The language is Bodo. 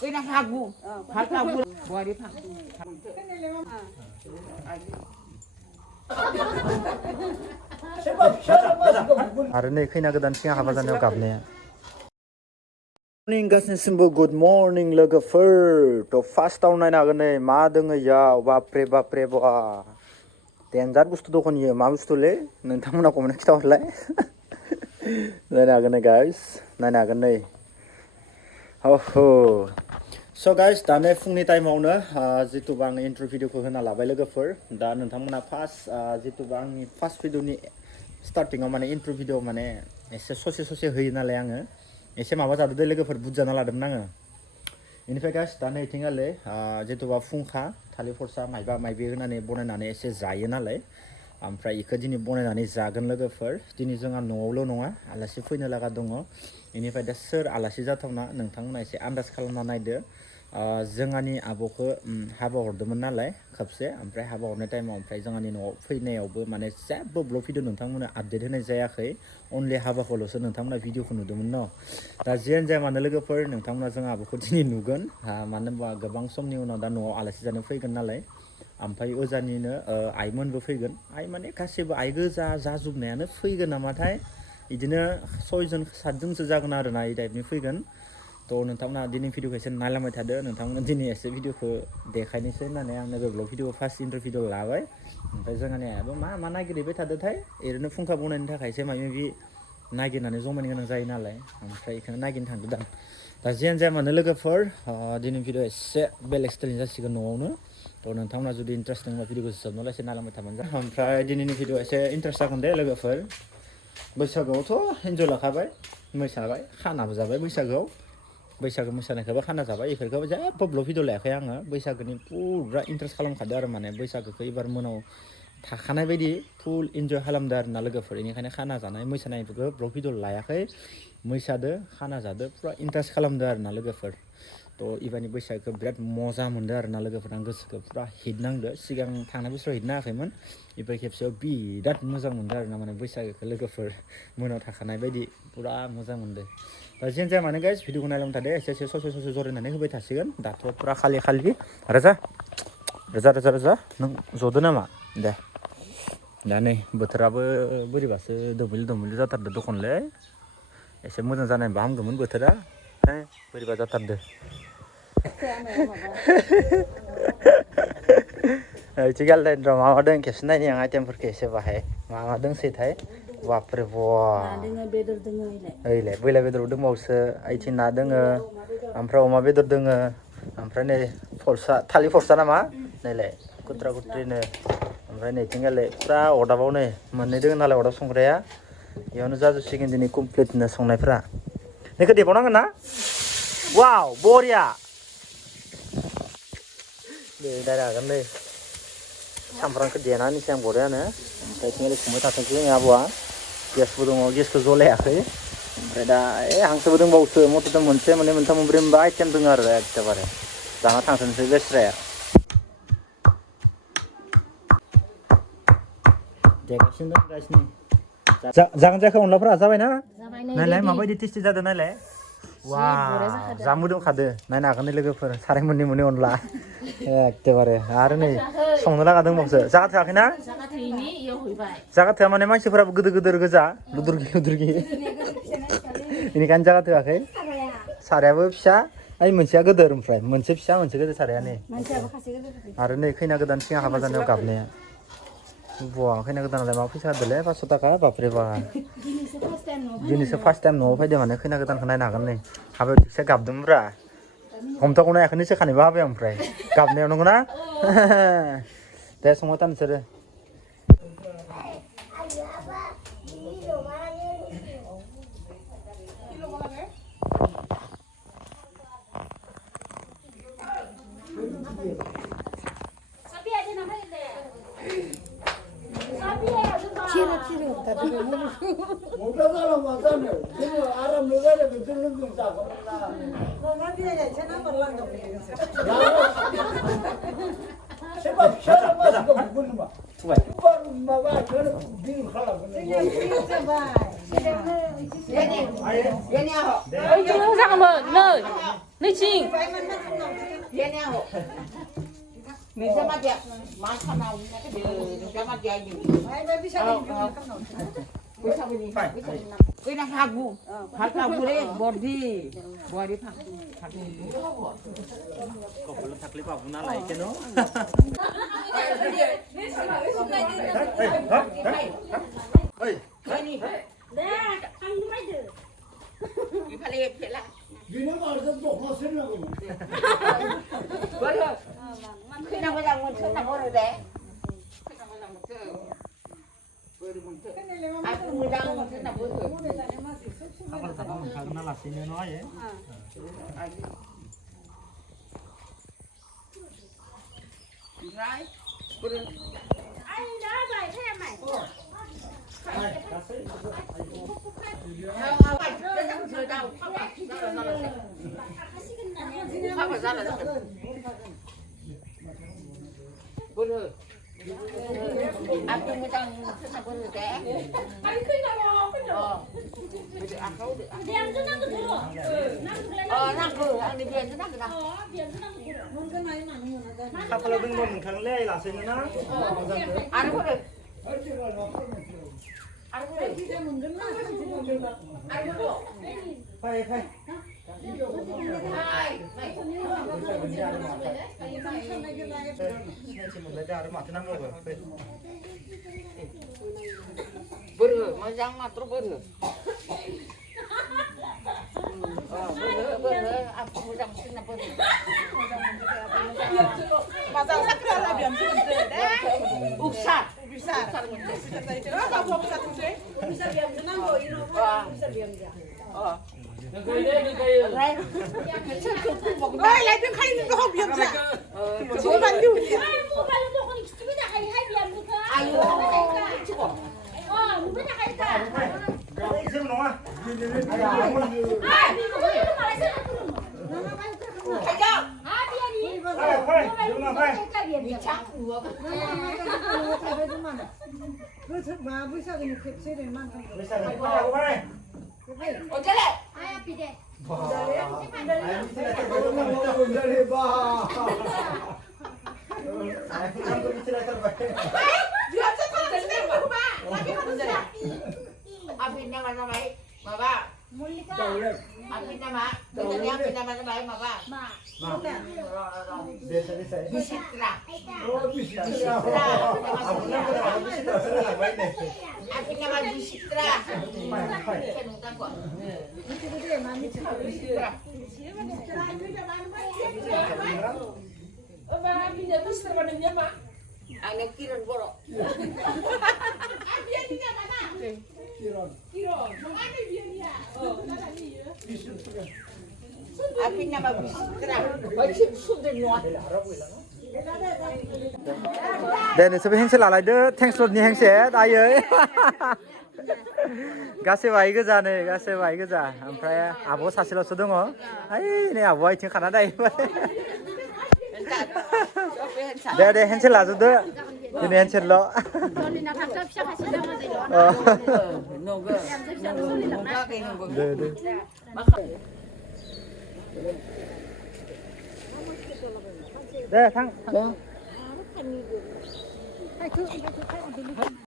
Ina hagu. Hagu. Buari pak. आरो नै खैना गोदान सिगां हाबा जानायाव गाबनाया मर्निं गासिनिसिमबो गुड मर्निं लोगोफोर थ' फार्स्टआव नायनो हागोन नै मा दोङो याव बापरे बापरे बा डेन्जार बुस्थु दखान इयो मा बुस्थुलै नोंथांमोना कमेन्ट खिथाहरलाय नायनो हागोन नै गाइस नायनो हागोन नै ओहो स' गाइस दानो फुंनि टाइमावनो जितुबा आं इन्ट्र' भिडिअखौ होना लाबाय लोगोफोर दा नोंथांमोना जितुबा आंनि फार्स्ट भिडिअनि स्टार्टिंआव माने इन्ट्र' भिडिअ माने एसे ससे होयो नालाय आङो एसे माबा जादों दे लोगोफोर बुजाना लादोंमोन आङो बेनिफ्राय गाइस दा नै इथिंगाले जितुबा फुंखा थालिर फस्ला माइबा माइबि होनानै बनायनानै एसे जायो नालाय ओमफ्राय इखौ दिनै बनायनानै जागोन लोगोफोर दिनै जोंहा न'आवल' नङा आलासि फैनो लागा दङ बेनिफ्राय दा सोर आलासि जाथावना नोंथांमोना एसे आन्दाज खालामना नायदो जोंहानि आब'खौ हाबा हरदोंमोन नालाय खेबसे ओमफ्राय हाबा हरनाय टाइमाव ओमफ्राय जोंहानि न'आव फैनायावबो माने जेबो ब्लग भिडिअ नोंथांमोना आपडेट होनाय जायाखै अनलि हाबाखौल'सो नोंथांमोना भिडिअखौ नुदोंमोन न दा जियानो जाया मानो लोगोफोर नोंथांमोना जों आब'खौ दिनै नुगोन मानो होनबा गोबां समनि उनाव दा न'आव आलासि जानो फैगोन नालाय ओमफ्राय ओजानिनो आइमोनबो फैगोन आइ माने गासैबो आइ गोजा जाजोबनायानो फैगोन नामाथाय बिदिनो 6 जन 7 जनसो जागोन आरोना ई टाइपनि फैगोन थ' नोंथांमोना दिनै भिडिअखौ एसे नायलांबाय थादो नोंथांमोना दिनै एसे भिडिअखौ देखायनोसै होननानै आं नैबे ब्लग भिडिअखौ फार्स्ट इन्ट्र' भिडिअ लाबाय ओमफ्राय जोंहानि आइयाबो मा नागिरहैबाय थादोंथाय ओरैनो फुंखा बनायनो थाखायसो माबा माबि नागिरनानै जमायनो गोनां जायो नालाय ओमफ्राय बेखौनो नागिरनो थांदों दां दा जियानो जाया मानो लोगोफोर दिनै भिडिअ एसे बेलेग स्टाइलनि जासिगोन न'आवनो थ' नोंथांमोना जुदि इन्ट्रेस्ट दंबा भिडिअखौ जोबनायाव एसे नायलांबाय थाबानो जाबाय ओमफ्राय दिनैनि भिडिअ एसे इन्ट्रेस्ट जागोन दे लोगोफोर बैसागोआवथ' इन्जय लाखाबाय मोसाबाय खानाबो जाबाय बैसागो मोसानायखौबो खाना जाबाय बेफोरखौबो जेबो ब्लग भिडिअ लायाखै आङो बैसागोनि पुरा इन्ट्रेस्ट खालामखादों आरो माने बैसागोखौ एबार मोनाव थाखानाय बायदि फुल इन्जय खालामदों आरो ना लोगोफोर बेनिखायनो खाना जानाय मोसानायफोरखौ ब्लग भिडिअ लायाखै मोसादो खाना जादो पुरा इन्ट्रेस्ट खालामदों आरो ना लोगोफोर थ' एबारनि बैसागोखौ बिराद मजा मोनदों आरो ना लोगोफोर आं गोसोखौ पुरा हिट नांदो सिगां थांनाय बोसोराव हिट नाङाखैमोन एबार खेबसेयाव बिराद मोजां मोनदों आरो ना माने बैसागोखौ लोगोफोर मोनाव थाखानाय बायदि पुरा मोजां मोनदों दा जियानो जाया मानो गाइस भिडिअखौ नायलांबाय थादो एसे ससे जरायनानै होबाय थासिगोन दाथ' पुरा खालि रोजा नों जदो नामा दे दा नै बोथोराबो बोरैबासो दोमैलु जाथारदो दखनलै एसे मोजां जानायबा हामगौमोन बोथोरा बोरैबा जाथारदो थिगाल दे र' माबा दों खेबसे नायनि आं आइटेमफोरखौ एसे बाहाय मा दोंसैथाय बापरे बा ओइलाय बैलाय बेदराव दंबावोसो ओइथिं ना दोङो ओमफ्राय अमा बेदर दोङो ओमफ्राय नै थालिर फस्ला नामा नैलाय कुट्रा कुट्रिनो ओमफ्राय नैथिंगालाय पुरा अरदाबाव नै मोननै दोङो नालाय अरदाब संग्राया बेयावनो जाजोबसिगोन दिनै कमप्लिटनो संनायफ्रा नैखौ देबावनांगोन ना वाव बरिया दे दायरा हागोन नै सामब्रामखौ देनानैसो आं बरियानो ओमफ्राय थिंगालि संबाय थाथोंसै जोंनि आबौआ गेसबो दङ गेसखौ जलायाखै ओमफ्राय दा हांसोबो दंबावोसो मथ'थे मोनसे मोननै मोनथाम मोनब्रै मोनबा आइटेम दङ आरो एखेबारे जाना थांथोंसै बेस्राया देगासिनो दंगासिनो जागोन जायाखै अनलाफोरा जाबायना नायलाय माबायदि टेस्टि जादों नायलाय वा जा मोदोमखादो नायनो हागोन नै लोगोफोर साराय मोननै अनला एखेबारे आरो नै संनो लागा दंबावोसो जागा थोआखैना जागा थोआ माने मानसिफोराबो गिदिर गोजा लुदुरगि बेनिखायनो जागा थोआखै सारायाबो फिसा ओइ मोनसेया गिदिर ओमफ्राय मोनसे फिसा मोनसे गिदिर साराया नै आरो नै खैना गोदान सिगां हाबा जानायाव गाबनाया बुवा खैना गोदानालाय मा फैसा होदोंलै 500 थाखा बापरे बा दिनैसो फार्स्ट टाइम न'आव फैदों माने खैना गोदानखौ नायनो हागोन नै हाबायाव थिगसे गाबदोंमोनब्रा हमथाखौ नायाखैनो सोखानैबो हाबायाव ओमफ्राय गाबनायाव नंगौना दे संबाय था नोंसोरो Ôi 잠깐만 nơi nơi chinh Mình sẽ bắt đẹp, mà sao nào cái điều mình sẽ bắt đẹp gì? Cái này hagu đấy, body phẳng. kok belum taklif apa pun lah ikan no hei Cái này, cái phải lên phải lại. Bớt rồi. Khi nào bây giờ mình sẽ làm rồi đấy. Khi nào bây giờ mình sẽ bớt được mình sẽ. Ai cũng mình đang mình sẽ làm bớt rồi. apa tak apa karena lah sini no ya Right. Bớt rồi. Anh đã vậy thế mày. Ăn chung với tăng rất là có được té. Anh khinh nào không? Ăn khâu được. Biển cho năng được rồi. Năng cử ăn đi biển cho năng được nào. Biển cho năng được rồi. Muốn cái này mà nhiều là kalau dengan mau mengkali lah sini no Ăn có được. Ăn có được. Ăn có được. hai hai Hai. Bớt mà răng mà trop bớt bớt ăn không răng xin là bớt mà rằng sắc ra là điểm gì đấy úp sạt đó vào phòng sạch thế ơi lấy tiếng khay nó không điểm gì chỉ bằng điều gì Ai mua bao nhiêu con chỉ biết là hay biển được cơ. ai chứ bỏ Không biết là hay cả. xem nó à Ai, không biết mà lại sẽ thấy chưa biển đi. phải bị trắng ngược ôi chết đấy Ai bị đấy. điểm rất là đẹp của ba là cái con gì ăn pin nama sampai baba Mulika. ăn pin nama kerjanya pin nama sampai baba biasa biasa bisitra ăn pin nama bisitra cái nút tăng quả ba bây giờ tôi sẽ vào đường nhá mà anh ấy kiran boro anh biết đi nhà bạn à kiron mà anh ấy biết đi à nó là gì ăn pin nama bisitra ôi chim sụt đến ngoài Dan sebab hangsel lah ada thanks lot ni hangsel ayo गासैबो गोजा नै गासैबो गोजा ओमफ्राय आब' सासेल'सो दङ ओइ नै आब'आ इथिं खाना दायो दे हेन्सेल लाजोबदो दिनै हेन्सेल' दे थां